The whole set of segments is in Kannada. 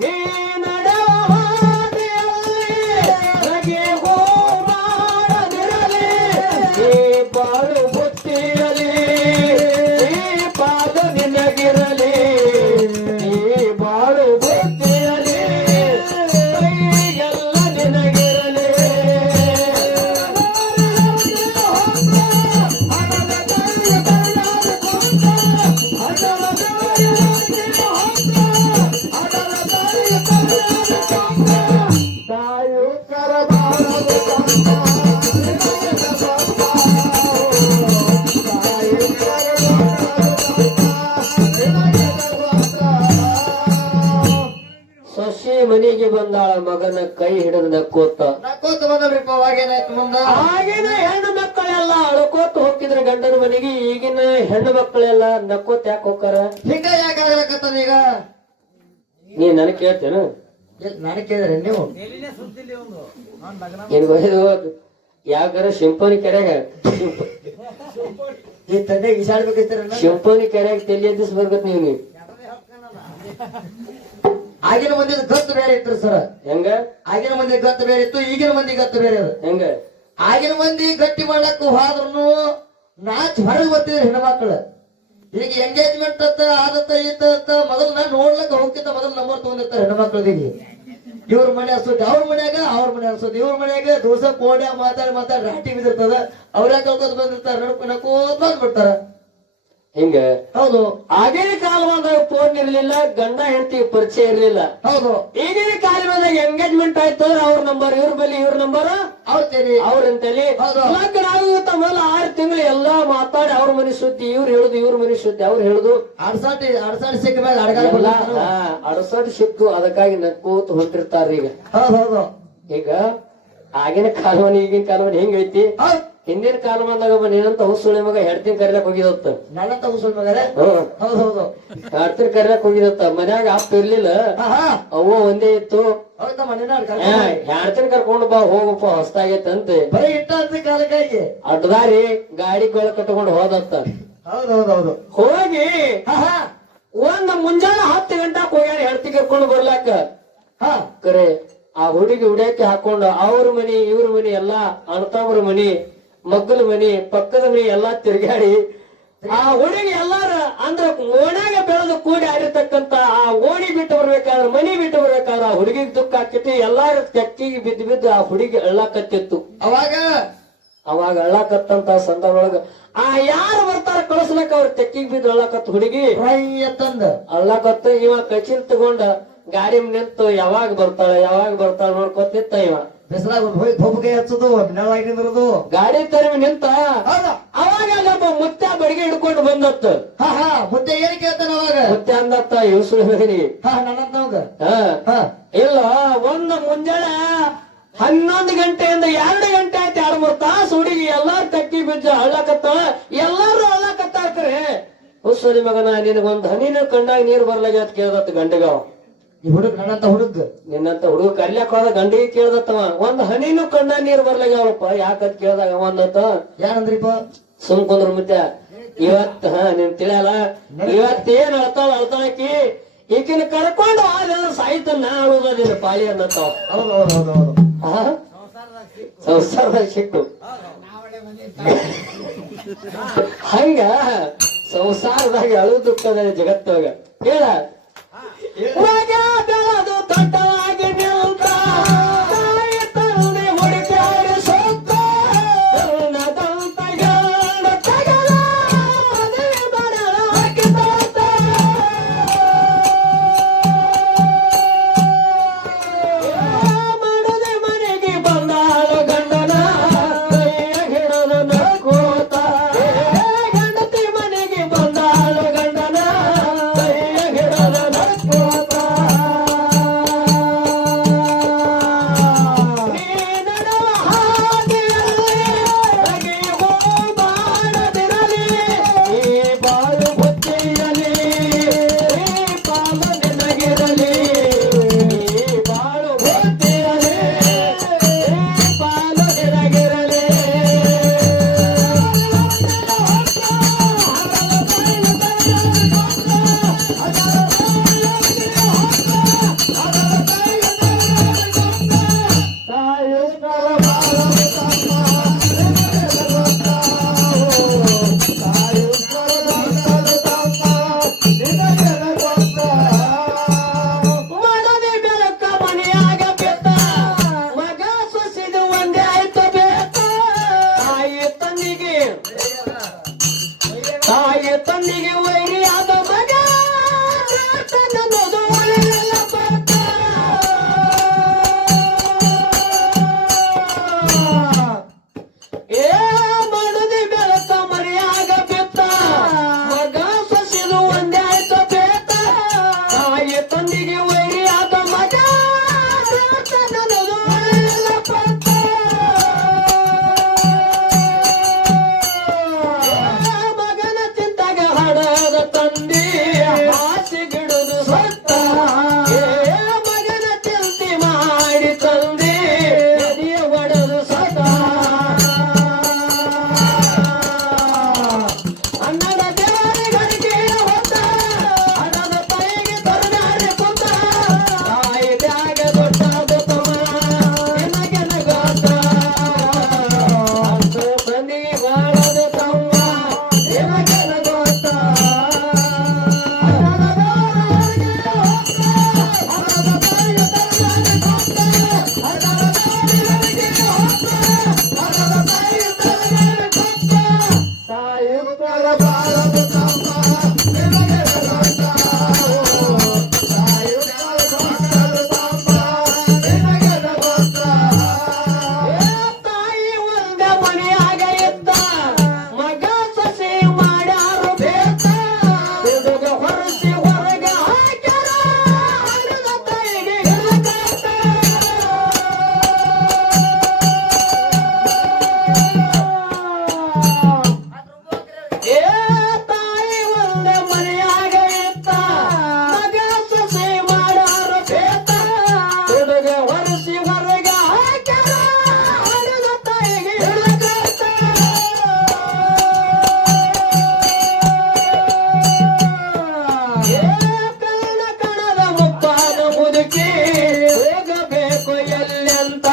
ನೀ ನಡೆವ ಹಾದಿಯಲ್ಲಿ ಹೋರಾಡದಿರಲಿ, ಈ ಬಾಳು ಗೊತ್ತಿರಲಿ, ಈ ಪಾದ ನಿನಗಿರಲಿ, ಈ ಬಾಳು ಗೊತ್ತಿರಲಿ, ಕೈಗೆಲ್ಲ ನಿನಗಿರಲಿ. ತಾಯು ಕರಬಾರದು ಸೊಸೆ ಮನೆಗೆ ಬಂದಾಳ, ಮಗನ ಕೈ ಹಿಡಿದು ನಕ್ಕೋತ ಬಂದ್ರಿಪ್ಪ. ಅವಾಗೇನಾಯ್ತು ಮುಂದ? ಆಗಿನ ಹೆಣ್ಣು ಮಕ್ಕಳೆಲ್ಲ ಅಳ್ಕೋತ ಹೋಗ್ತಿದ್ರ ಗಂಡನ ಮನೆಗೆ, ಈಗಿನ ಹೆಣ್ಣು ಮಕ್ಕಳೆಲ್ಲ ನಕ್ಕೋತ ಯಾಕೆ ಹೋಗ್ತಾರ? ಹಿಂಗ ಯಾಕೆ ಆಗ್ಲಕತ್ತಾನ ಈಗ? ನೀ ನನಗ್ ಕೇಳ್ತೇನ? ನನಗೆ ಕೇಳಿದ್ರಿ ನೀವು? ಏನ್ ಬೈದು ಯಾಕಾರ ಶಿಂಪನಿ ಕೆರೆಗ ಈ ತಂದೆ ಈಸಾಡ್ಬೇಕೈತಾರಲ್ಲ. ಶಿಂಪನಿ ಕೆರೆಗೆ ತೆಲಿ ಎದ್ದಿಸ್ ಬರ್ಗತ್ ನೀವು. ಆಗಿನ ಮಂದಿ ಗತ್ತು ಬೇರೆ ಇತ್ತು ಸರ್. ಹೆಂಗ? ಆಗಿನ ಮಂದಿ ಗತ್ತು ಬೇರೆ ಇತ್ತು, ಈಗಿನ ಮಂದಿ ಗತ್ತು ಬೇರೆ ಅದ. ಹೆಂಗ? ಆಗಿನ ಮಂದಿ ಗಟ್ಟಿ ಮಾಡಕ್ ಹೋದ್ರು ನಾಚ್ ಹೊರಗೆ ಬರ್ತಿದ್ರು ಹೆಣ್ಮಕ್ಳು. ಈಗ ಎಂಗೇಜ್ಮೆಂಟ್ ಆದತ್ತ ಈತ ಮೊದಲು ನಾನು ನೋಡ್ಲಕ್ಕ ಹೋಗ್ತಿದ್ದ ಮೊದಲು ನಂಬರ್ ತಗೊಂಡಿರ್ತಾರೆ ಹೆಣ್ಮಕ್ಳಿಗೆ. ಇವ್ರ ಮನೆ ಹಸೋದು ಅವ್ರ ಮನ್ಯಾಗ, ಅವ್ರ ಮನೆ ಹಸೋದು ಇವ್ರ ಮನ್ಯಾಗ, ದೋಸ ಕೋಡ್ಯ ಮಾತಾಡಿ ರಾಟಿ ಬಿದ್ದಿರ್ತದ. ಅವ್ರ ಕಳ್ಕೋದ್ ಬಂದಿರ್ತಾರ, ನಡ್ಕೋದ್ ಬಂದ್ಬಿಡ್ತಾರ. ಹಿಂಗ ಹೌದು. ಆಗಿನ ಕಾಲದಾಗ ಫೋನ್ ಇರ್ಲಿಲ್ಲ, ಗಂಡ ಹೆಂಡತಿ ಪರಿಚಯ ಇರ್ಲಿಲ್ಲ. ಹೌದು. ಈಗಿನ ಕಾಲದಾಗ ಎಂಗೇಜ್ಮೆಂಟ್ ಆಯ್ತು, ಅವ್ರ ನಂಬರ್ ಇವ್ರ ಬಲ್ಲಿ, ಇವ್ರ ನಂಬರ್ ಹೌದೇರಿ ಅವ್ರಂತೇಳಿ. ಹೌದು. ಲಗ್ನ ಆಗುತ್ತ ಮೊದಲು 6 ತಿಂಗಳು ಎಲ್ಲಾ ಮಾತಾಡಿ ಅವ್ರ ಮನೆ ಸುದ್ದಿ ಇವ್ರು ಹೇಳುದು, ಇವ್ರ ಮನೆ ಸುದ್ದಿ ಅವ್ರು ಹೇಳುದು. ಅಡ್ಸಾಟಿ ಸಿಕ್ಕ ಮ್ಯಾಗ ಅಡಗಾಲ ಅಡಸಾಡಿ ಸಿಕ್ಕು, ಅದಕ್ಕಾಗಿ ನಕ್ಕೋತ ಹೊಂಟಿರ್ತಾರ. ಈಗ ಹೌದು. ಈಗ ಆಗಿನ ಕಾಲವನ್ನ ಈಗಿನ ಕಾಲವನ್ನ ಹೆಂಗೈತಿ? ಹಿಂದಿನ ಕಾಲಮಾನದಾಗ ನೀನಂತ ಹುಸುಳಿ ಮಗ ಹೆಡ್ತಿನ ಕರಿಲಕ್ ಹೋಗಿದತ್ತ. ನನ್ನಂತ ಹುಸುಳಿ ಮಗರೇ. ಹೌದು. ಹೆಡ್ತಿನ ಕರಿಲಕ್ ಹೋಗಿದತ್ತ. ಮನ್ಯಾಗ ಅಪ್ಪ ಇರ್ಲಿಲ್ಲ, ಅವ್ವ ಒಂದೇ ಇತ್ತು. ಹೆಡ್ತಿನ ಕರ್ಕೊಂಡು ಬಾ ಹೋಗಪ್ಪ ಹೊಸ್ತಾಗೈತಂತೆ. ಬರೀ ಇಟ್ಟ ಅಂತ ಕಾಲಕ್ಕಾಗಿ ಅಡ್ದಾರಿ ಗಾಡಿಗಳು ಕಟ್ಕೊಂಡು ಹೋದತ್ತ. ಹೌದು. ಹೋಗಿ ಒಂದ್ ಮುಂಜಾನೆ 10 ಗಂಟೆಕ್ ಹೋಗ್ಯಾರ ಹೆಡ್ತಿ ಕರ್ಕೊಂಡು ಬರ್ಲಾಕ. ಕರೆ ಆ ಹುಡುಗಿ ಉಡ್ಯಾಕೆ ಹಾಕೊಂಡ ಅವ್ರ ಮನಿ ಇವ್ರ ಮನಿ ಎಲ್ಲಾ ಅಣ್ತವ್ರ ಮನಿ, ಮಗ್ಗಲ ಮನಿ, ಪಕ್ಕದ ಮನಿ ಎಲ್ಲಾ ತಿರ್ಗಾಡಿ ಆ ಹುಡುಗಿ ಎಲ್ಲಾರ ಅಂದ್ರ ಓಣ್ಯಾಗ ಬೆಳೆದು ಕೂಡಿ ಆಡಿರ್ತಕ್ಕಂತ ಆ ಓಣಿ ಬಿಟ್ಟು ಬರ್ಬೇಕಾದ್ರ, ಮನಿ ಬಿಟ್ಟು ಬರ್ಬೇಕಾದ್ರ ಆ ಹುಡುಗಿಗೆ ದುಃಖ ಆಕೈತಿ. ಎಲ್ಲಾರ ತೆಕ್ಕಿಗೆ ಬಿದ್ದು ಆ ಹುಡುಗಿ ಅಳ್ಳಾಕತ್ತಿತ್ತು. ಅವಾಗ ಅಳ್ಳಾಕತ್ತಂತ ಸಂದರ್ಭದೊಳಗ ಆ ಯಾರು ಬರ್ತಾರ ಕಳಿಸ್ಲಕ್ಕ ಅವ್ರ ತೆಕ್ಕಿಗೆ ಬಿದ್ದು ಅಳ್ಳಾಕತ್ತ ಹುಡುಗಿ ಅಳ್ಳಾಕತ್ತ. ಇವ ಕಚಿಲ್ ತಗೊಂಡ ಗಾಡಿ ನಿಂತು ಯಾವಾಗ ಬರ್ತಾಳ ನೋಡ್ಕೊತಿತ್ತ. ಇವ ಗಾಡಿ ತರವಿ ನಿಂತ. ಅವಾಗ ಅಲ್ಲಪ್ಪ ಮುತ್ತ ಬಡಿಗೆ ಹಿಡ್ಕೊಂಡು ಬಂದತ್ತ. ಮುದ್ದೆ ಏನ್ ಕೇಳ್ತಾನ ಅವಾಗ? ಮುತ್ತೆ ಅಂದತ್ತ ಇವ್ಸುಳಿ ಮಗನಿ. ಇಲ್ಲ, ಒಂದು ಮುಂಜಾನೆ 11 ಗಂಟೆಯಿಂದ 2 ಗಂಟೆ ಆಯ್ತು, 2-3 ತಾಸು ಹುಡುಗಿ ಎಲ್ಲಾರು ತಕ್ಕಿ ಬಿದ್ದ ಅಳ್ಳಕತ್ತಾಳ. ಎಲ್ಲಾರು ಅಳ್ಳಕತ್ತಾಕ್ರೆ ಹುಸುಳಿ ಮಗನ ನಿನಗೊಂದ್ ಹನಿನ ಕಂಡಾಗ ನೀರು ಬರ್ಲಾಗ ಅಂತ ಕೇಳ್ದತ್ತ ಗಂಡಗಾವ. ನನ್ನಂತ ಹುಡುಗ ನಿನ್ನಂತ ಹುಡುಗ ಕರ್ಯಾಕ ಹೋದ ಗಂಡಿಗೆ ಕೇಳ್ದತ್ತವ, ಒಂದ್ ಹನಿನೂ ಕಣ್ಣ ನೀರ್ ಬರ್ಲಾಗ್ಯಾವಪ್ಪ ಯಾಕಂತ ಕೇಳ್ದಾಗ ಒಂದತ್ತ ಏನಂದ್ರಿಪ್ಪ? ಸುಮ್ ಕುಂದ್ರ ಮುದ್ದೆ ಇವತ್ ನಿನ್ ತಿಳಿಯಲ್ಲ, ಇವತ್ತೇನ್ ಅಳ್ತಾಳಕಿ, ಈಕಿನ ಕರ್ಕೊಂಡು ಆದ್ರೆ ಸಾಯ್ತ ನಾ ಅಳುದಿಲ್ಲ ಪಾಳಿ ಅನ್ನತ್ತಾವ. ಸಂಸಾರದ ಸಿಕ್ಕು ಹಂಗ ಸಂಸಾರದಾಗ ಅಳು ದುಃಖದ ಜಗತ್ತೊಳಗ ಹೇಳ ಬೆಳದು ದೊಡ್ಡವಾಗಿ ನಿಲ್ತ ತಾಯಿ ತಂದೆ ಹುಡುಕ್ಯಾಡಿ ಸೊತ್ತ ದಂತ ಗಂಡ ತಗಲ ಮದುವೆ ಬರಲ ಹಾಕಿದಾತ. ಮಾಡದೆ ಮನೆಗೆ ಬಂದಾಳ ಗಂಡನ ಕೈಯ ಹಿಡದು ನಕ್ಕೋತ. ಗಂಡತಿ ಮನೆಗೆ ಬಂದಾಳ ಗಂಡನ ಕೈಯ ಹಿಡದು ನಕ್ಕೋತ. ತಂದಿಗೆ ವೈರಿ ಆದ ಮಗ ಮಗನ ಚಿಂತಾಗ ಹಡದ ತಂದಿ ಆಸೆ ಗಿಡುದು ಸತ್ತ ಮಗನ ಚಿಂತೆ ಮಾಡಿ ತಂದಿ ಎದೆಯ ಒಡೆದು ಸತ್ತ ಅನ್ನದ ದೇವರಿಗೆ ಹೊತ್ತ ಹಣದ ತಾಯಿಗೆ ತೊರಗಾಡಿ ಕುಂತ ತಾಯಿ ತ್ಯಾಗ ದೊಡ್ಡದು ತಮ್ಮ ನಿನಗೆನ ಗೊತ್ತ ಅಂತ ತಂದಿಗೆ ಬಾಳದು ತಮ್ಮ ನಿನಗೆನ ಗೊತ್ತ ತಾಯಿ ಒಂದ ಮನೆಯಾಗ ಇದ್ದ ಮಗ ಸಸಿ ಮಾಡ್ಯಾರು ಬೇಕ ಹುಡುಗ ಹೊರಸಿ ಹೊರಗ ಹಾಕ್ಯಾರ ಹಣದ ತಾಯಿಗೆ ಹಿಡ್ದಾಟ. ಏ ತಾಯಿ ಒಂದ ಮನೆಯಾಗ ಇದ್ದ ಮಗ ಸಸಿ ಮಾಡ್ಯಾರು ಬೇಕ ಹುಡುಗ ಹೊರಸಿ ಹೊರಗ ಹಾಕ್ಯಾರ ಹಣದ ತಾಯಿಗೆ ಹಿಡ್ದಾಟ. ಕಣ ಕಣದ ಮುಪ್ಪಾದ ಮುದುಕಿ ಹೋಗಬೇಕು ಎಲ್ಲೆಂತ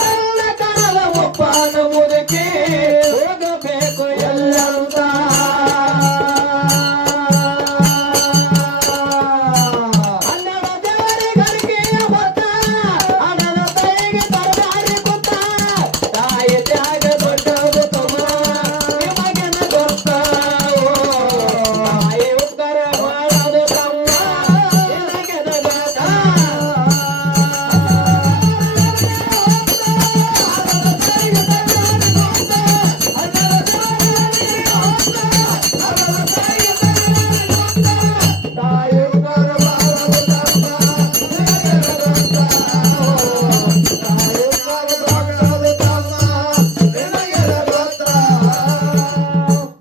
ಕಣ ಕಣದ ಮುಪ್ಪಾದ ಮುದುಕಿ ಹೋಗಬೇಕು ಎಲ್ಲೆಂತ ಹನ್ನೆರಡು ದೇವರಿಗರಿಗೆ ಹೊತ್ತ ಹಣದ ತಾಯಿಗೆ ತರಕಾರಿ ಕೊತ್ತ ತಾಯಿ ತ್ಯಾಗ ದೊಡ್ಡದು ತಮ್ಮ ನಿಮಗೆನ ಗೊತ್ತ ತಾಯಿ ಉತ್ತರ ಮಾಡೋದು ತಮ್ಮ ನಿನಗೆನ ಗೊತ್ತ ತಾಯಿ ಉತ್ತರ ಮಾಡೋದು ತಮ್ಮ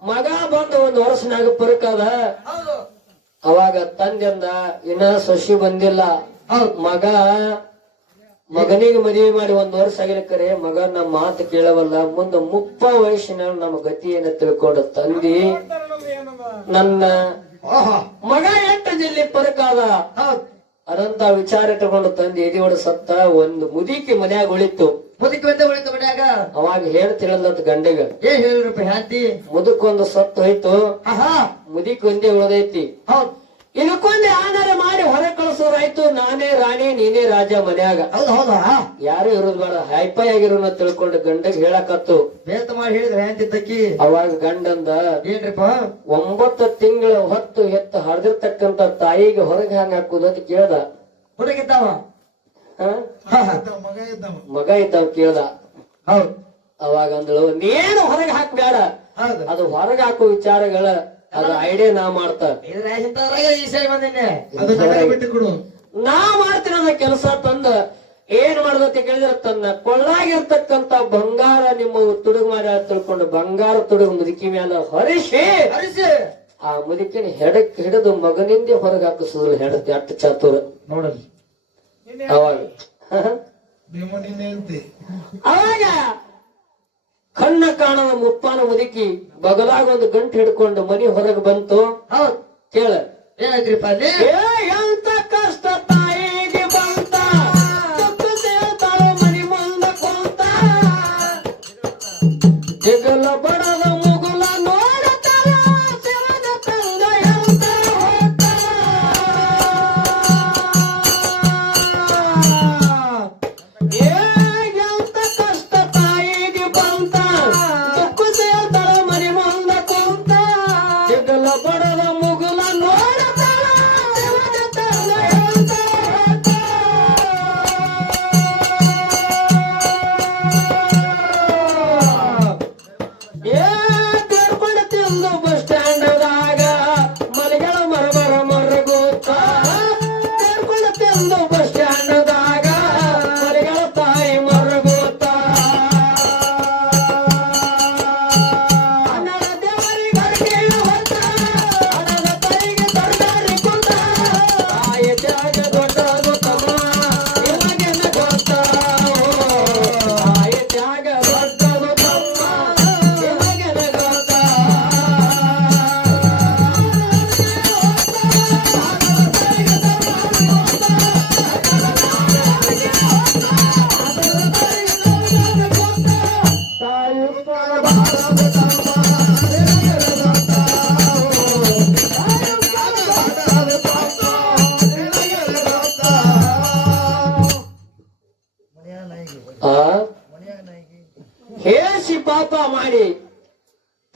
ಮಗ ಬಂದು ಒಂದು ವರ್ಷನಾಗ ಪರಕದ ಅವಾಗ ತಂದೆಂದ ಇನ್ನ ಸೊಸಿ ಬಂದಿಲ್ಲ ಮಗ ಮಗನಿಗೆ ಮದುವೆ ಮಾಡಿ ಒಂದ್ ವರ್ಷ ಆಗಿರ್ಕರೆ ಮಗ ನಮ್ಮ ಮಾತು ಕೇಳವಲ್ಲ ಮುಂದೆ ಮುಪ್ಪ ವಯಸ್ಸಿನ ನಮ್ಮ ಗತಿ ಏನ ತಿಳ್ಕೊಂಡು ತಂದಿ ನನ್ನ ಮಗ ಎಂಟು ಜಿಲ್ಲೆ ಪರಕಾದ ಅದಂತ ವಿಚಾರ ಇಟ್ಟುಕೊಂಡು ತಂದಿ ಎದಿಯೋಡು ಸತ್ತ ಒಂದು ಮುದಿಕಿ ಮನ್ಯಾಗ ಉಳಿತು ಮುದುಕಿ ಒಂದೇ ಉಳಿತು ಮನ್ಯಾಗ ಅವಾಗ ಹೇಳ್ತಿರಲ್ಲದ ಗಂಡೆಗ ಏನ್ ಹೇಳಿರಪ್ಪ ಹ್ಯಾಂತಿ ಮುದುಕೊಂದು ಸತ್ತು ಹೋಯ್ತು ಆಹಾ ಮುದಿಕ್ ಒಂದೇ ಉಳದೈತಿ ಹೌದ್ ಇದಕ್ಕೊಂದು ಆನಾರ ಮಾಡಿ ಹೊರ ಕಳಿಸೋರಾಯ್ತು ನಾನೇ ರಾಣಿ ನೀನೇ ರಾಜ ಮನ್ಯಾಗ ಹೌದು ಹೌದಾ ಯಾರು ಇರೋದ್ ಬೇಡ ಹೈಫೈ ಆಗಿರೋನ ತಿಳ್ಕೊಂಡು ಗಂಡಗ್ ಹೇಳಕತ್ತು ಬೇತ ಮಾಡಿ ಹೇಳಿದ್ರೆ ಹ್ಯಾಂತಿ ತಕ್ಕಿ ಅವಾಗ ಗಂಡಂದ ಏನ್ರಿಪ್ಪ 9 ತಿಂಗಳ ಹೊತ್ತು ಎತ್ತು ಹರಿದಿರ್ತಕ್ಕಂತ ತಾಯಿಗೆ ಹೊರಗೆ ಹ್ಯಾಂಗ ಹಾಕುದು ಅಂತ ಕೇಳ್ದ ಹುಡುಗಿದ್ದಾವ ಹ? ಮಗ ಇದ್ದಾವ ಕೇಳ್ದ ಹೌದ್ ಅವಾಗ ಅಂದಳು ನೀನು ಹೊರಗೆ ಹಾಕ್ಬೇಡ ಹೌದು ಅದು ಹೊರಗೆ ಹಾಕೋ ವಿಚಾರಗಳ ಅದು ಐಡಿಯಾ ನಾ ಮಾಡ್ತಾ ಇದ್ರೆ ಇಂಥವ್ರಾಗ ಈ ಸರಿ ಬಂದಿನ್ನೆ ನಾ ಮಾಡ್ತೀನಿ ಅದ ಕೆಲಸ ತಂದ ಏನ್ ಮಾಡ್ದತಿ ಕೇಳಿದ್ರೆ ತನ್ನ ಕೊಳ್ಳಾಗಿರ್ತಕ್ಕಂತ ಬಂಗಾರ ನಿಮ್ಮ ತುಡುಗು ಮಾಡಿ ತಿಳ್ಕೊಂಡು ಬಂಗಾರ ತುಡುಗು ಮುದುಕಿ ಮ್ಯಾಲ ಹೊರಿಸಿ ಹರಿಸಿ ಆ ಮುದುಕಿನ ಹೆಡಕ್ ಹಿಡಿದು ಮಗನಿಂದ ಹೊರಗೆ ಹಾಕಿಸಿದ್ರು ಹೆಡತಿ ಅಟ್ಟು ಚಾತುರ ನೋಡಲ್ ಅವಾಗ ಅವಾಗ ಕಣ್ಣ ಕಾಣದ ಮುಪ್ಪಾನ ಮುದುಕಿ ಬಗಲಾಗ ಒಂದು ಗಂಟು ಹಿಡ್ಕೊಂಡು ಮನಿ ಹೊರಗೆ ಬಂತು ಹೌದ್ ಕೇಳ ಏನಾಯ್ತ್ರಿಪ್ಪ ಅಲ್ಲಿ ಎಂತ ಕಷ್ಟ ತಾಯಿಗೆ ಬಂತ ತುತ್ತು ಸೇರ್ತಾಳ ಮನಿ ಮುಂದ ಕುಂತ ಜಗಲ ಬಡದ ಮುಗುಲ ನೋಡತಾಳ ಶಿವನ ತಂದ ಎಂತ ಎಂತ ಕಷ್ಟ ತಾಯಿಗೆ ಬಂತ ತುಕ್ಕು ಸೇರ್ತಾಳ ಮನಿ ಮುಂದ ಕುಂತ ಜಗಲ ಬಡದ ಮುಗುಲ ನೋಡತಾಳ ಶಿವನ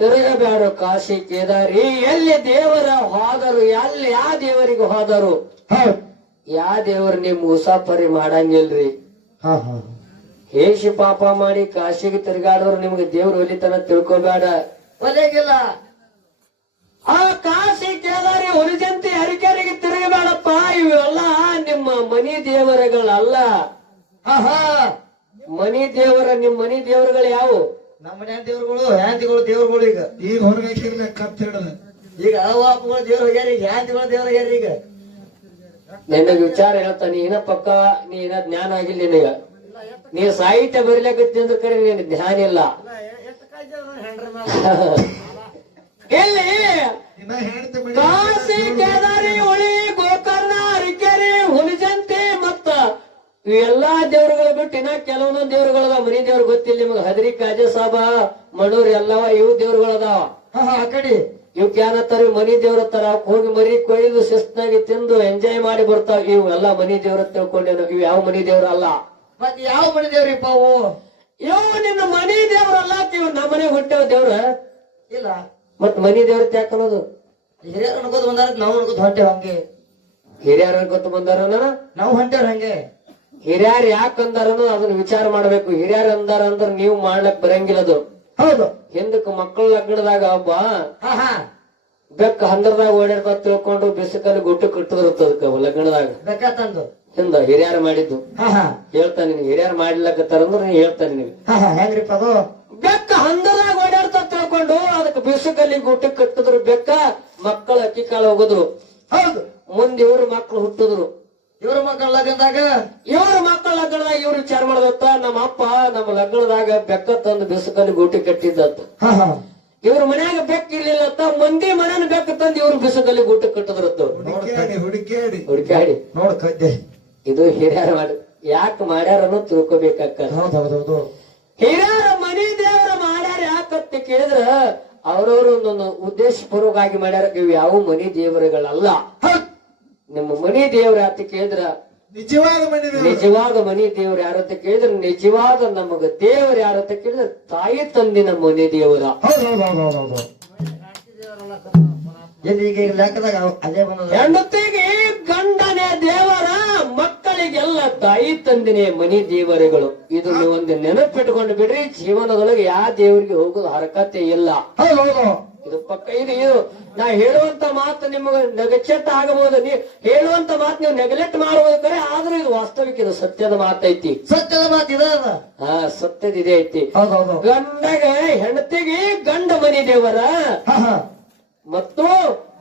ತಿರುಗಬೇಡ ಕಾಶಿ ಕೇದಾರಿ, ಎಲ್ಲಿ ದೇವರ ಹೋದರು, ಎಲ್ಲಿ ಯಾವ ದೇವರಿಗೆ ಹೋದರು, ಹೌದು. ಯಾವ ದೇವರು ನಿಮ್ ಮುಸಾಫರಿ ಮಾಡಂಗಿಲ್ರಿ. ಹಾ ಹಾ ಹೇಸಿ ಪಾಪ ಮಾಡಿ ಕಾಶಿಗೆ ತಿರುಗಾಡೋರು ನಿಮ್ಗೆ ದೇವ್ರು ಒಲಿತನ ತಿಳ್ಕೊಬೇಡ. ಒಲೆಗಿಲ್ಲ. ಆ ಕಾಶಿ ಕೇದಾರಿ ಹುಲಿಜಂತಿ ಹರಿಕೆರೆಗೆ ತಿರುಗಬೇಡಪ್ಪ. ಇವೆಲ್ಲ ನಿಮ್ಮ ಮನಿ ದೇವರುಗಳಲ್ಲ. ಹಾ ಹಾ ಮನಿ ದೇವರ ನಿಮ್ ಮನಿ ದೇವರುಗಳು ಯಾವ? ನಮ್ಮ ಮನೆ ದೇವ್ರುಗಳು ಹ್ಯಾಂತಿಗಳು ದೇವ್ರುಗಳು. ಈಗ ಹೊರಗಾಕಿರ್ಲ ಕತ್ ಹಿಡದ ಈಗ ಅವಾಪಗಳು ದೇವ್ರು ಹೋಗ್ಯಾರ, ಈಗ ಹ್ಯಾಂತಿಗಳು ದೇವ್ರು ಹೋಗ್ಯಾರ. ಈಗ ನಿನಗ ವಿಚಾರ ಹೇಳ್ತಾ, ನೀನ ಪಕ್ಕ ನೀನ ಜ್ಞಾನ ಆಗಿಲ್ಲ ನಿನಗ. ನೀ ಸಾಹಿತ್ಯ ಬರಿಲಕತ್ತಿ ಅಂದ್ರೆ ಕರೆ ನೀನ್ ಜ್ಞಾನ ಇಲ್ಲ. ಇಲ್ಲಿ ಇನ್ನ ಹೆಣ್ತಿ ಮನೆ ಕಾಶಿ ಕೇದಾರಿ ಹುಳಿ ಗೋಕರ್ಣ ಹರಿಕೆರೆ ಹುಲಿಜಂತಿ ಮತ್ತ ಇವೆಲ್ಲಾ ದೇವರುಗಳು ಬಿಟ್ಟು ಇನ್ನ ಕೆಲವೊಂದೊಂದು ದೇವರುಗಳದ. ಮನಿ ದೇವ್ರು ಗೊತ್ತಿಲ್ಲ ನಿಮ್ಗೆ. ಹದರಿ ಕಾಜೆ ಸಾಬ ಮಣೂರ್ ಎಲ್ಲವ ಇವು ದೇವ್ರುಗಳದಾವ. ಹಾ ಹಾ ಆ ಕಡೆ ಇವಕ್ ಏನತ್ತಾರ, ಮನಿ ದೇವ್ರ ತರ ಹೋಗಿ ಮರಿ ಕೊಯ್ದು ಶಿಸ್ತಾಗಿ ತಿಂದು ಎಂಜಾಯ್ ಮಾಡಿ ಬರ್ತಾವ. ಇವು ಎಲ್ಲಾ ಮನಿ ದೇವ್ರ ತಿಳ್ಕೊಂಡೇನು. ಇವ್ ಯಾವ ಮನಿ ದೇವ್ರ ಅಲ್ಲ. ಮತ್ತೆ ಯಾವ ಮನೆ ದೇವ್ರಿಪ್ಪ ಅವು? ಇವ್ ನಿನ್ನ ಮನಿ ದೇವ್ರಲ್ಲ. ಇವ್ ನಮ್ಮ ಮನೆ ಹುಟ್ಟೇವ ದೇವ್ರ. ಇಲ್ಲ, ಮತ್ ಮನಿ ದೇವ್ರ ಯಾಕೆ ಅನ್ನೋದು? ಹಿರಿಯರು ಅನ್ಕೋತ ಬಂದಾರ, ನಾವು ಅನ್ಕೋತ ಹೊಂಟೇವ್ ಹಂಗೆ. ಹಿರಿಯರ ಗೊತ್ತ ಬಂದಾರ ನಾವು ಹೊಂಟೇವ್ ಹಂಗೆ. ಹಿರಿಯರ್ ಯಾಕ ಅಂದಾರ ಅನ್ನೋದು ಅದನ್ನ ವಿಚಾರ ಮಾಡ್ಬೇಕು. ಹಿರಿಯರ್ ಅಂದಾರ ಅಂದ್ರ ನೀವು ಮಾಡ್ಲಕ್ ಬರಂಗಿಲ್ಲ. ಅದು ಹೌದು. ಹಿಂದಕ್ ಮಕ್ಕಳ ಲಗ್ನದಾಗ ಒಬ್ಬ ಹಾ ಹಾ ಬೆಕ್ಕ ಹಂದರದಾಗ ಓಡಾಡ್ತಾ ತಿಳ್ಕೊಂಡು ಬಿಸಕಲ್ಲಿ ಗುಟ್ಟು ಕಟ್ಟದಿರುತ್ತ ಅದಕ್ಕ ಲಗ್ನದಾಗ ಬೆಕ್ಕ ತಂದು. ಹಿಂದ ಹಿರಿಯರ್ ಮಾಡಿದ್ದು ಹಾ ಹಾ ಹೇಳ್ತಾನೆ. ನಿನಗೆ ಹಿರಿಯರ್ ಮಾಡ್ಲಕತ್ತಾರ ಅಂದ್ರೆ ನೀ ಹೇಳ್ತಾನೆ. ನಿನಗೆ ಹಾ ಹಾ ಹೆಂಗ್ರಿಪ್ಪ ಅದು? ಬೆಕ್ಕ ಹಂದರದಾಗ ಓಡಾಡ್ತಾ ತಿಳ್ಕೊಂಡು ಅದಕ್ಕೆ ಬಿಸಕಲ್ಲಿ ಗುಟ್ಟು ಕಟ್ಟಿದ್ರು. ಬೆಕ್ಕ ಮಕ್ಕಳ ಅಕ್ಕಿ ಕಾಳು ಹೋಗಿದ್ರು. ಹೌದು. ಮುಂದೆ ಇವ್ರ ಮಕ್ಕಳು ಹುಟ್ಟಿದ್ರು. ಇವ್ರ ಮಕ್ಕಳ ಲಗ್ನದಾಗ ಇವ್ರ ಮಕ್ಕಳ ಲಗ್ನದಾಗ ಇವ್ರು ವಿಚಾರ ಮಾಡದತ್ತ, ನಮ್ಮ ಅಪ್ಪ ನಮ್ಮ ಲಗ್ನದಾಗ ಬೆಕ್ಕ ತಂದು ಬಿಸಕಲ್ಲಿ ಗುಟ್ಟಿ ಕಟ್ಟಿದ್ದತ್ತ. ಹಾ ಹಾ ಇವ್ರ ಮನ್ಯಾಗ ಬೆಕ್ಕ ಇರ್ಲಿಲ್ಲತ್ತ, ಮಂದಿ ಮನೇನ ಬೆಕ್ಕ ತಂದು ಇವ್ರು ಬಿಸಕಲ್ಲಿ ಗುಟ್ಟಿ ಕಟ್ಟಿದ್ರತ್ತು. ಹುಡುಕ್ಯಾಡಿ ಹುಡುಕಾಡಿ ನೋಡ್ ಕದ್ದೆ. ಇದು ಹಿರಿಯರ ಮಾಡಿ ಯಾಕೆ ಮಾಡ್ಯಾರ ಅನ್ನೋದು ತಿಳ್ಕೊಬೇಕಕ್ಕ. ಹೌದೌದೌದು. ಹಿರಿಯರ ಮನಿ ದೇವರ ಮಾಡ್ಯಾರ ಯಾಕಂತ ಕೇಳಿದ್ರ ಅವ್ರವ್ರು ಒಂದೊಂದು ಉದ್ದೇಶ ಪೂರ್ವಕವಾಗಿ ಮಾಡ್ಯಾರ. ಇವು ಯಾವ ಮನಿ ದೇವರುಗಳಲ್ಲ. ನಿಮ್ಮ ಮನಿ ದೇವ್ರ ಯಾತ ಕೇಳಿದ್ರ ನಿಜವಾದ ಮನೆ ನಿಜವಾದ ಮನಿ ದೇವ್ರ ಯಾರಂತ ಕೇಳಿದ್ರ, ನಿಜವಾದ ನಮಗ ದೇವ್ರ ಯಾರಂತ ಕೇಳಿದ್ರ ತಾಯಿ ತಂದಿನ ಮನಿ ದೇವರ. ಹೌದೌದೌದೌದು. ಎಲ್ಲಿ ಈಗ ಲೆಕ್ಕದಾಗ ಅದೇ ಬಂದ. ಹೆಂಡತಿಗೆ ಗಂಡನೇ ದೇವರ, ಮಕ್ಕಳಿಗೆಲ್ಲ ತಾಯಿ ತಂದಿನೇ ಮನಿ ದೇವರುಗಳು. ಇದು ನೀವೊಂದು ನೆನಪಿಟ್ಕೊಂಡು ಬಿಡ್ರಿ. ಜೀವನದೊಳಗೆ ಯಾವ ದೇವರಿಗೆ ಹೋಗೋದು ಹರಕತೆ ಇಲ್ಲ. ಹೌದೌದು. ಇದು ಪಕ್ಕ ಇದು ನಾ ಹೇಳುವಂತ ಮಾತು ನಿಮಗೆ ನೆಗಚೆಟ್ ಆಗಬಹುದು. ನೀವು ಹೇಳುವಂತ ಮಾತು ನೀವು ನೆಗ್ಲೆಕ್ಟ್ ಮಾಡಬಹುದು ಕರೆ, ಆದ್ರೂ ಇದು ವಾಸ್ತವಿಕ, ಇದು ಸತ್ಯದ ಮಾತೈತಿ. ಸತ್ಯದ ಮಾತು ಇದೆ ಅದ. ಹಾ, ಸತ್ಯದ ಇದೆ ಐತಿ. ಹೌದೌದು. ಗಂಡಗ ಹೆಂಡತಿಗೆ ಗಂಡ ಮನಿ ದೇವರ ಹಾ ಹಾ ಮತ್ತು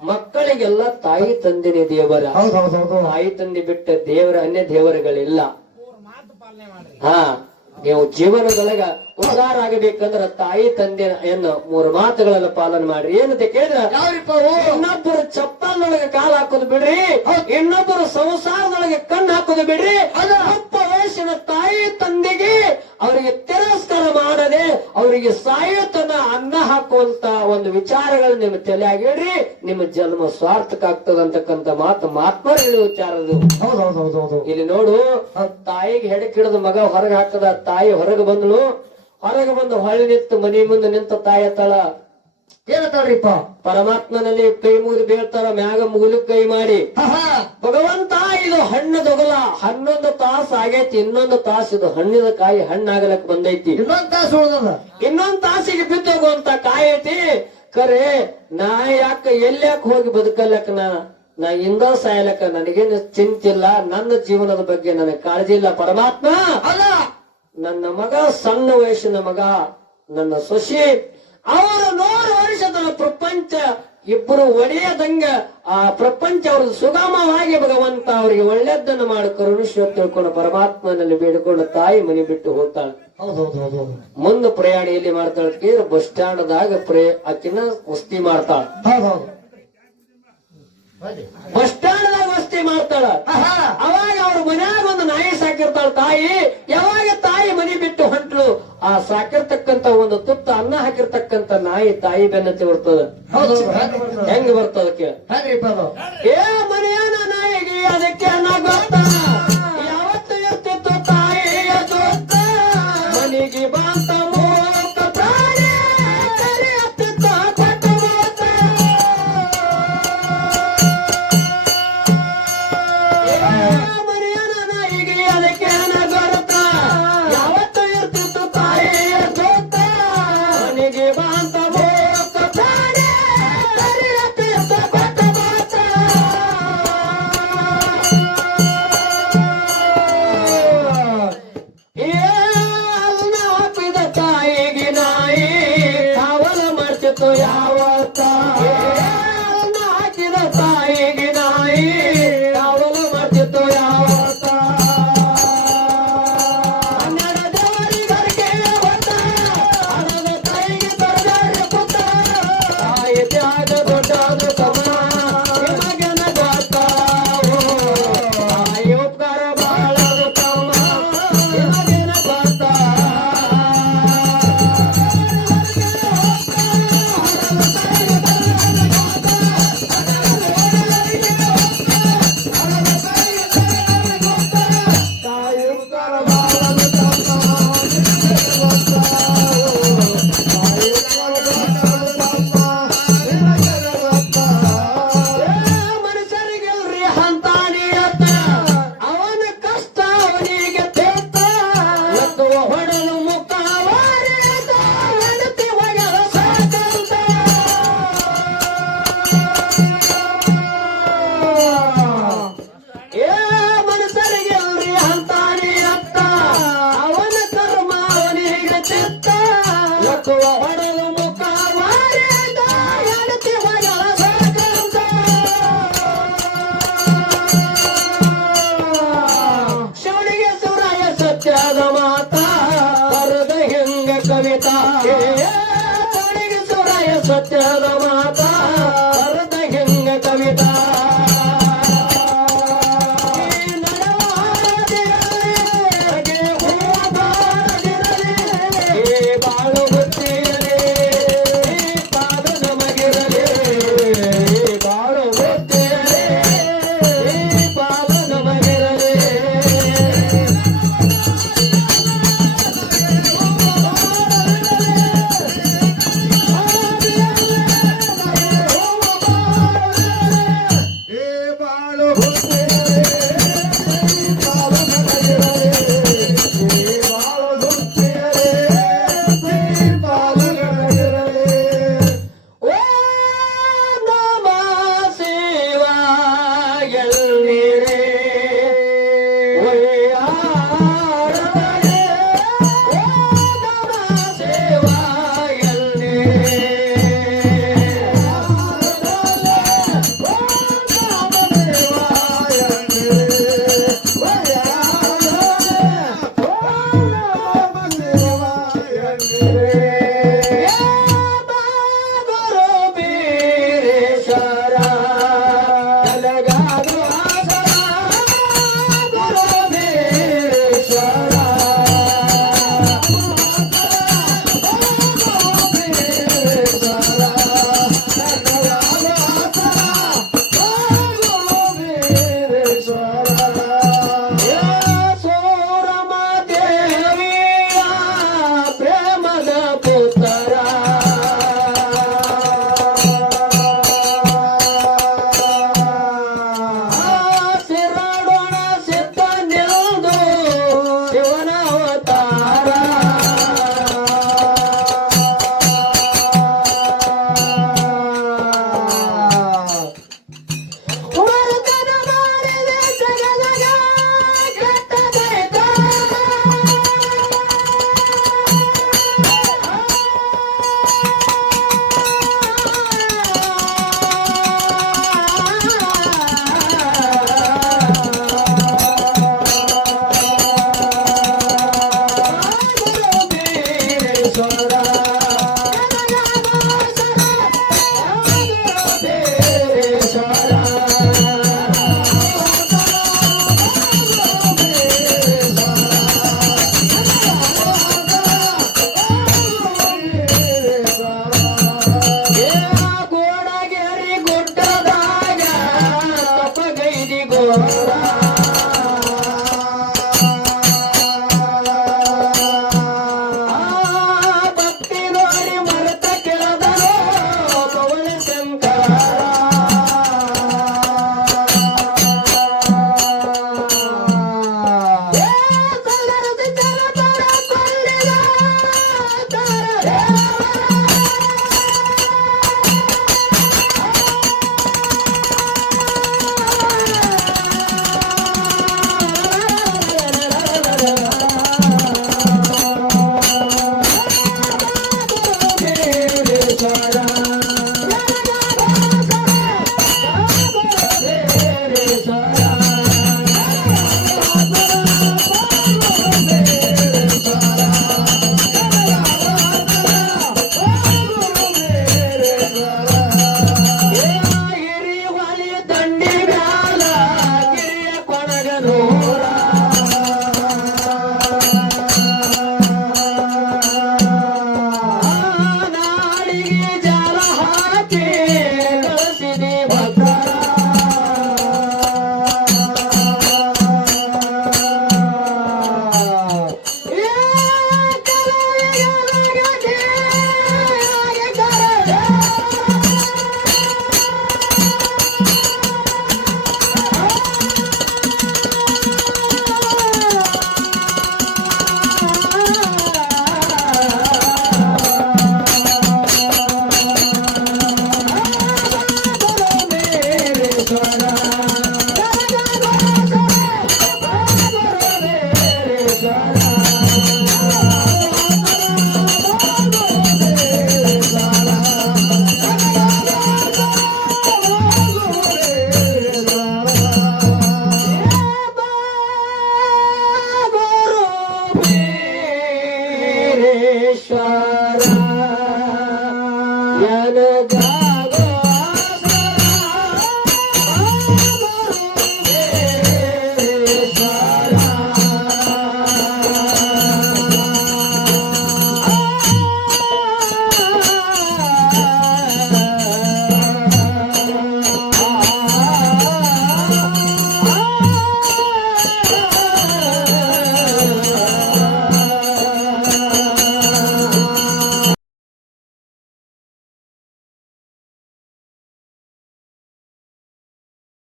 ಮಕ್ಕಳಿಗೆಲ್ಲ ತಾಯಿ ತಂದಿನಿ ದೇವರ. ಹೌದೌದೌದು. ತಾಯಿ ತಂದೆ ಬಿಟ್ಟ ದೇವರ ಅನ್ಯ ದೇವರುಗಳಿಲ್ಲ. ಹಾ, ನೀವು ಜೀವನದೊಳಗ ಉದ್ಧಾರ ಆಗಬೇಕಂದ್ರ ತಾಯಿ ತಂದೆ ಎನ್ನು 3 ಮಾತುಗಳನ್ನ ಪಾಲನೆ ಮಾಡ್ರಿ. ಏನಂತ ಕೇಳಿದ್ರ, ಯಾವ್ರಿಪ್ಪ ಅವು? ಇನ್ನೊಬ್ಬರು ಚಪ್ಪಲ್ನೊಳಗೆ ಕಾಲು ಹಾಕೋದು ಬಿಡ್ರಿ, ಇನ್ನೊಬ್ಬರು ಸಂಸಾರದೊಳಗೆ ಕಣ್ಣು ಹಾಕೋದು ಬಿಡ್ರಿ. ಅಪ್ಪ ವಯಸ್ಸಿನ ತಾಯಿ ತಂದೆಗೆ ಅವರಿಗೆ ತಿರಸ್ಕಾರ ಮಾಡದೆ ಅವರಿಗೆ ಸಾಯುತನ ಅನ್ನ ಹಾಕುವಂತ ಒಂದು ವಿಚಾರಗಳು ನಿಮ್ಮ ತಲೆಯಾಗಿಡ್ರಿ. ನಿಮ್ಮ ಜನ್ಮ ಸಾರ್ಥಕ ಆಗ್ತದಂತಕ್ಕಂತ ಮಾತು ಮಹಾತ್ಮರ ಹೇಳುವ ವಿಚಾರದು. ಹೌದೌದೌದೌದು. ಇಲ್ಲಿ ನೋಡು, ತಾಯಿಗೆ ಹೆಡಕಿಡದ ಮಗ ಹೊರಗೆ ಹಾಕದ, ತಾಯಿ ಹೊರಗೆ ಬಂದಳು. ಹೊರಗೆ ಬಂದು ಹೊಳ್ಳಿ ನಿಂತು ಮನೆ ಮುಂದೆ ನಿಂತ ತಾಯಿ ಅತ್ತಾಳ. ಏನತ್ತಾಳ್ರಿಪ್ಪ? ಪರಮಾತ್ಮನಲ್ಲಿ ಕೈ ಮುಗಿದು ಬೀಳ್ತಾರ, ಮ್ಯಾಗ ಮುಗುಲು ಕೈ ಮಾಡಿ, ಭಗವಂತ ಇದು ಹಣ್ಣದೊಗಲ 11 ತಾಸು ಆಗೈತಿ, ಇನ್ನೊಂದು ತಾಸು ಇದು ಹಣ್ಣಿನ ಕಾಯಿ ಹಣ್ಣಾಗಲಕ್ ಬಂದೈತಿ, ಇನ್ನೊಂದ್ ತಾಸು ಉಳ್ದದ, ಇನ್ನೊಂದ್ ತಾಸಿಗೆ ಬಿದ್ದೋಗುವಂತ ಕಾಯಿ ಐತಿ. ಖರೆ ನಾ ಯಾಕ ಎಲ್ಲಾಕ ಹೋಗಿ ಬದುಕಲ್ಲಕ, ನಾ ಇಂದ ಸಾಯಲಕ್ಕ ನನಗೇನು ಚಿಂತಿಲ್ಲ, ನನ್ನ ಜೀವನದ ಬಗ್ಗೆ ನನಗೆ ಕಾಳಜಿ ಇಲ್ಲ. ಪರಮಾತ್ಮ ಅಲ್ಲ, ನನ್ನ ಮಗ ಸಣ್ಣ ವಯಸ್ಸಿನ ಮಗ, ನನ್ನ ಸೊಸಿ, ಅವರು 100 ವರ್ಷದ ಪ್ರಪಂಚ ಇಬ್ಬರು ಒಡೆಯದಂಗ ಆ ಪ್ರಪಂಚ ಅವ್ರದ್ದು ಸುಗಮವಾಗಿ ಭಗವಂತ ಅವರಿಗೆ ಒಳ್ಳೆದ್ದನ್ನು ಮಾಡಿ ಕರುಣಿಸುವ ತಿಳ್ಕೊಂಡು ಪರಮಾತ್ಮನಲ್ಲಿ ಬೇಡಿಕೊಂಡು ತಾಯಿ ಮನೆ ಬಿಟ್ಟು ಹೋಗ್ತಾಳೆ. ಹೌದೌದೌದು. ಮುಂದೆ ಪ್ರಯಾಣ ಎಲ್ಲಿ ಮಾಡ್ತಾಳೆ? ಬಸ್ ಸ್ಟ್ಯಾಂಡ್ ದಾಗ ಆಕಿನ ವಸ್ತಿ ಮಾಡ್ತಾಳ. ಹೌದೌದು. ಬಸ್ ಸ್ಟ್ಯಾಂಡ್ ದಾಗ ವಸ್ತಿ ಮಾಡ್ತಾಳ. ಅವಾಗ ಅವ್ರ ಮನ್ಯಾಗ ಒಂದು ನಾಯಿ ಸಾಕಿರ್ತಾಳ ತಾಯಿ. ಯಾವಾಗ ತಾಯಿ ಮನೆ ಬಿಟ್ಟು ಹೊಂಟ್ಲು, ಆ ಸಾಕಿರ್ತಕ್ಕಂತ ಒಂದು ತುತ್ತ ಅನ್ನ ಹಾಕಿರ್ತಕ್ಕಂತ ನಾಯಿ ತಾಯಿ ಬೆನ್ನತ್ತಿ ಬರ್ತದ. ಹೆಂಗ್ ಬರ್ತದಕ್ಕೆ? ಏ ಮನೆಯನ ನಾಯಿಗೆ ಅದಕ್ಕೆ ಅನ್ನ ಗೊತ್ತ, ಯಾವತ್ತು ಇರ್ತಿತ್ತು ತಾಯಿಯ ಜೊತ್ತ, ಮನೆಗೆ ಬಾಂತ ಮೂಕ ಪ್ರಾಣಿ ಕರೆಯುತ್ತಿತ್ತ ಆ